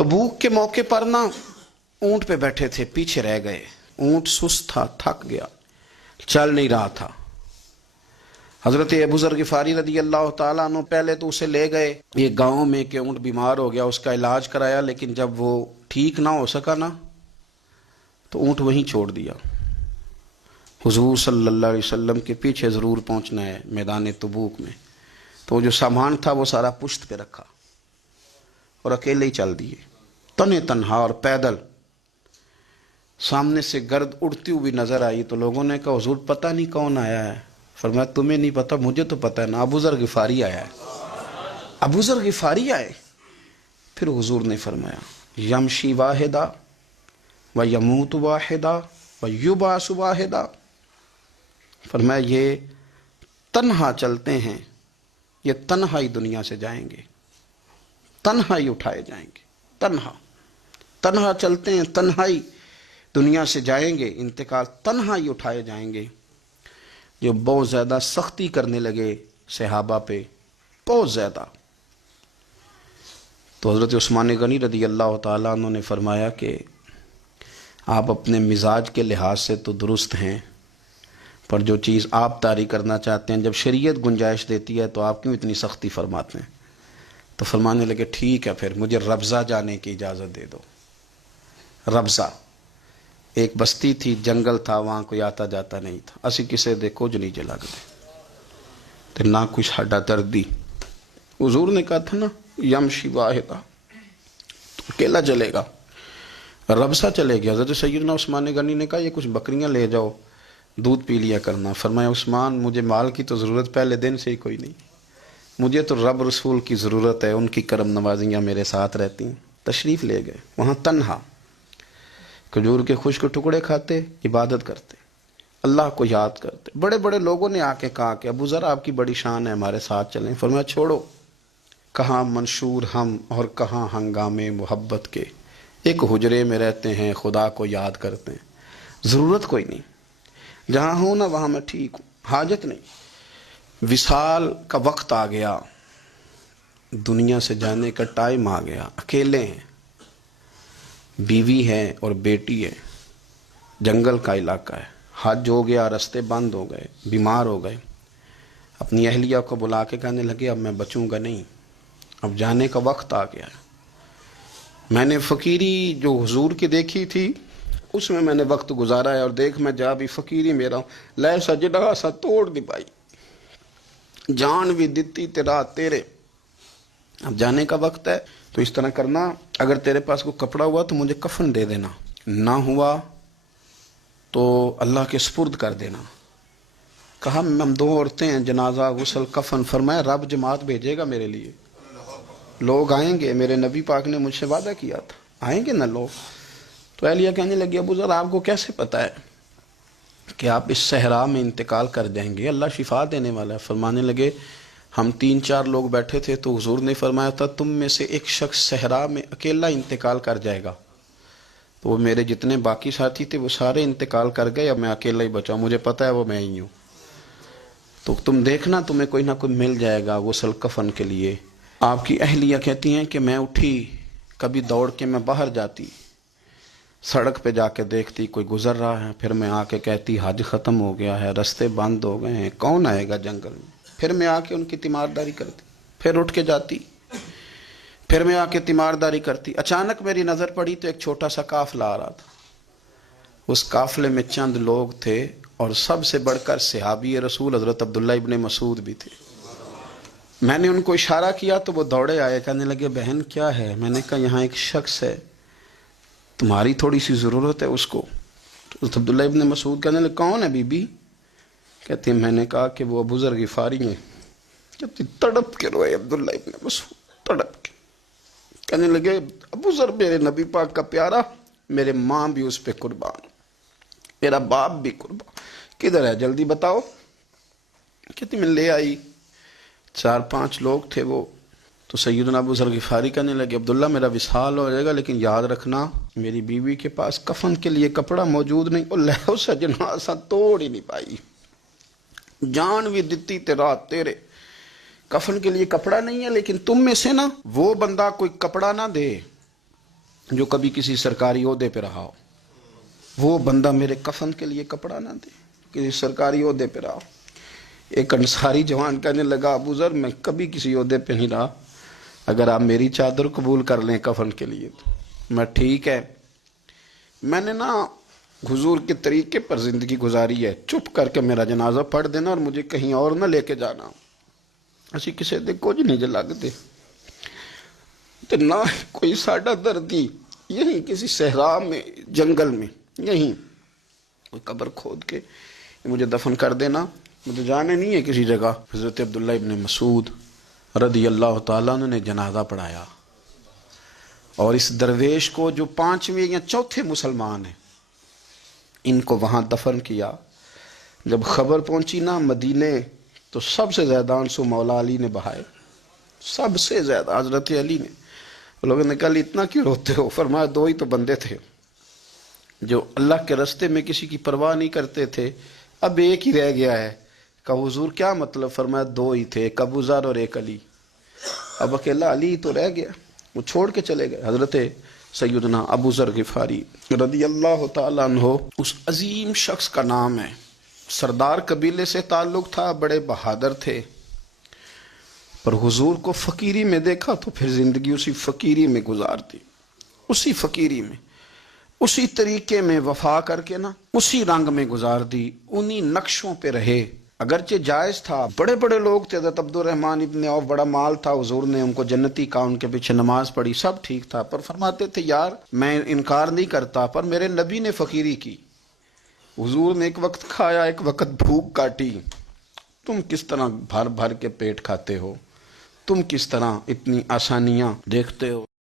तबूक के मौके पर ना ऊंट पे बैठे थे, पीछे रह गए। ऊंट सुस्त था, थक गया, चल नहीं रहा था। हजरत अबू ज़र गिफारी रदी अल्लाह ताला अन्हु पहले तो उसे ले गए ये गांव में कि ऊंट बीमार हो गया, उसका इलाज कराया, लेकिन जब वो ठीक ना हो सका ना तो ऊंट वहीं छोड़ दिया। हुजूर सल्लल्लाहु अलैहि वसल्लम के पीछे ज़रूर पहुंचना है मैदान तबूक में। तो जो सामान था वो सारा पुश्त पे रखा और अकेले ही चल दिए, तने तन्हा और पैदल। सामने से गर्द उड़ती हुई नजर आई तो लोगों ने कहा हुजूर पता नहीं कौन आया है। फरमाया तुम्हें नहीं पता, मुझे तो पता है ना, अबू ज़र गिफारी आया है। अबू ज़र गिफारी आए। फिर हुजूर ने फरमाया यमशी वाहिदा व यमूत वाहिदा व युबास वाहिदा। फरमाया ये तन्हा चलते हैं, ये तन्हा ही दुनिया से जाएंगे, तन्हा ही उठाए जाएंगे। तन्हा तन्हा चलते हैं, तन्हा ही दुनिया से जाएंगे, इंतकाल तन्हा ही उठाए जाएंगे। जो बहुत ज़्यादा सख्ती करने लगे सहाबा पे, बहुत ज़्यादा। तो हज़रत उस्मान गनी रदी अल्लाह ताला अन्हु ने फरमाया कि आप अपने मिजाज के लिहाज से तो दुरुस्त हैं, पर जो चीज़ आप तारी करना चाहते हैं, जब शरीयत गुंजाइश देती है तो आप क्यों इतनी सख्ती फरमाते हैं। तो फरमाने लगे ठीक है, फिर मुझे रब्ज़ा जाने की इजाज़त दे दो। रब्ज़ा एक बस्ती थी, जंगल था, वहाँ कोई आता जाता नहीं था। असी किसे दे कुछ नहीं जला ते ना कुछ साडा दर्दी। हुजूर ने कहा था ना यमशी वाहिदा, तो अकेला चलेगा, रब्सा चले गया। हज़रत सैयदना उस्मान गनी ने कहा ये कुछ बकरियां ले जाओ, दूध पी लिया करना। फरमाया उस्मान मुझे माल की तो ज़रूरत पहले दिन से ही कोई नहीं, मुझे तो रब रसूल की ज़रूरत है, उनकी करम नवाजियाँ मेरे साथ रहती हैं। तशरीफ़ ले गए, वहाँ तन्हा खजूर के खुश्क टुकड़े खाते, इबादत करते, अल्लाह को याद करते। बड़े बड़े लोगों ने आके कहा कि अबू ज़र आपकी बड़ी शान है, हमारे साथ चलें। फरमाया छोड़ो, कहाँ मंशूर हम और कहाँ हंगामे मोहब्बत के, एक हुजरे में रहते हैं, खुदा को याद करते हैं, ज़रूरत कोई नहीं, जहाँ हूँ ना वहाँ मैं ठीक हूँ, हाजत नहीं। विसाल का वक्त आ गया, दुनिया से जाने का टाइम आ गया, अकेले हैं, बीवी है और बेटी है, जंगल का इलाका है, हज हो गया, रास्ते बंद हो गए, बीमार हो गए। अपनी अहलिया को बुला के कहने लगे अब मैं बचूंगा नहीं, अब जाने का वक्त आ गया। मैंने फ़कीरी जो हुजूर की देखी थी उसमें मैंने वक्त गुजारा है, और देख मैं जा भी फ़कीरी मेरा हूँ, लै सजड़ा सा तोड़ दी पाई, जान भी दिती तेरा तेरे, अब जाने का वक्त है। तो इस तरह करना, अगर तेरे पास कोई कपड़ा हुआ तो मुझे कफन दे देना, ना हुआ तो अल्लाह के सुपुर्द कर देना। कहा हम दो औरतें हैं, जनाजा गुसल कफन। फरमाया रब जमात भेजेगा मेरे लिए, लोग आएंगे, मेरे नबी पाक ने मुझसे वादा किया था, आएंगे ना लोग। तो अहलिया कहने लगी अबू ज़र आपको कैसे पता है कि आप इस सहरा में इंतकाल कर जाएंगे, अल्लाह शिफा देने वाला है। फरमाने लगे हम 3-4 लोग बैठे थे तो हुजूर ने फरमाया था तुम में से एक शख्स सहरा में अकेला इंतकाल कर जाएगा। तो वो मेरे जितने बाकी साथी थे वो सारे इंतकाल कर गए, अब मैं अकेला ही बचा, मुझे पता है वो मैं ही हूँ। तो तुम देखना तुम्हें कोई ना कोई मिल जाएगा गुस्ल कफन के लिए। आपकी अहलिया कहती हैं कि मैं उठी, कभी दौड़ के मैं बाहर जाती, सड़क पे जाके देखती कोई गुजर रहा है, फिर मैं आके कहती हज ख़त्म हो गया है, रास्ते बंद हो गए हैं, कौन आएगा जंगल में। फिर मैं आके उनकी तीमारदारी करती, फिर उठ के जाती, फिर मैं आके तीमारदारी करती। अचानक मेरी नज़र पड़ी तो एक छोटा सा काफिला आ रहा था, उस काफिले में चंद लोग थे और सबसे बढ़कर सहाबी रसूल हज़रत अब्दुल्ला इब्ने मसूद भी थे। मैंने उनको इशारा किया तो वो दौड़े आए, कहने लगे बहन क्या है। मैंने कहा यहाँ एक शख्स है, तुम्हारी थोड़ी सी ज़रूरत है उसको। तो अब्दुल्ला इब्ने मसूद कहने लगे कौन है बीबी। कहते मैंने कहा कि वो अबू ज़र गिफारी हैं। कहती तड़प के रोए अब्दुल्ला इब्ने मसूद, तड़प के कहने लगे अबू ज़र मेरे नबी पाक का प्यारा, मेरे माँ भी उस पर कुर्बान, मेरा बाप भी कुर्बान, किधर है जल्दी बताओ। कहती मैं ले आई, 4-5 लोग थे वो। तो सैयदना अबू ज़र गिफारी कहने लगे अब्दुल्ला मेरा विसाल हो जाएगा, लेकिन याद रखना मेरी बीवी के पास कफन के लिए कपड़ा मौजूद नहीं। और लहो सजना सा तोड़ ही नहीं पाई, जान भी दिती तेरा तेरे, कफन के लिए कपड़ा नहीं है, लेकिन तुम में से ना वो बंदा कोई कपड़ा ना दे جو کبھی کسی سرکاری عہدے پہ رہا ہو، وہ بندہ میرے کفن کے لیے کپڑا نہ دے، کسی سرکاری عہدے پہ رہا ہو۔ ایک انصاری جوان کہنے لگا ابو ذر میں کبھی کسی عہدے پہ نہیں رہا، اگر آپ میری چادر قبول کر لیں کفن کے لیے تو میں ٹھیک ہے، میں نے نا حضور کے طریقے پر زندگی گزاری ہے، چپ کر کے میرا جنازہ پڑھ دینا اور مجھے کہیں اور نہ لے کے جانا، اسی کسی دے کچھ نہیں لگتے تو نہ کوئی ساڈا دردی، یہیں کسی صحرا میں جنگل میں یہیں کوئی قبر کھود کے مجھے دفن کر دینا، مجھے جانے نہیں ہے کسی جگہ۔ حضرت عبداللہ ابن مسعود رضی اللہ تعالیٰ عنہ نے جنازہ پڑھایا، اور اس درویش کو جو 5ویں یا 4تھے مسلمان ہیں ان کو وہاں دفن کیا۔ جب خبر پہنچی نا مدینے تو سب سے زیادہ آنسو مولا علی نے بہائے، سب سے زیادہ حضرت علی نے۔ لوگوں نے کہا اتنا کیوں روتے ہو؟ فرمایا 2 ہی تو بندے تھے جو اللہ کے راستے میں کسی کی پرواہ نہیں کرتے تھے، اب ایک ہی رہ گیا ہے۔ کہا حضور کیا مطلب؟ فرمایا 2 ہی تھے، ایک ابو ذر اور ایک علی، اب اکیلا علی تو رہ گیا، وہ چھوڑ کے چلے گئے۔ حضرت سیدنا ابو ذر غفاری رضی اللہ تعالیٰ عنہ اس عظیم شخص کا نام ہے، سردار قبیلے سے تعلق تھا، بڑے بہادر تھے، پر حضور کو فقیری میں دیکھا تو پھر زندگی اسی فقیری میں گزار دی، اسی فقیری میں، اسی طریقے میں وفا کر کے نا اسی رنگ میں گزار دی، انہی نقشوں پہ رہے۔ اگرچہ جائز تھا، بڑے بڑے لوگ تھے، حضرت عبد الرحمن ابن عوف بڑا مال تھا، حضور نے ان کو جنتی کہا، ان کے پیچھے نماز پڑھی، سب ٹھیک تھا، پر فرماتے تھے یار میں انکار نہیں کرتا، پر میرے نبی نے فقیری کی، حضور نے ایک وقت کھایا ایک وقت بھوک کاٹی، تم کس طرح بھر بھر کے پیٹ کھاتے ہو، تم کس طرح اتنی آسانیاں دیکھتے ہو؟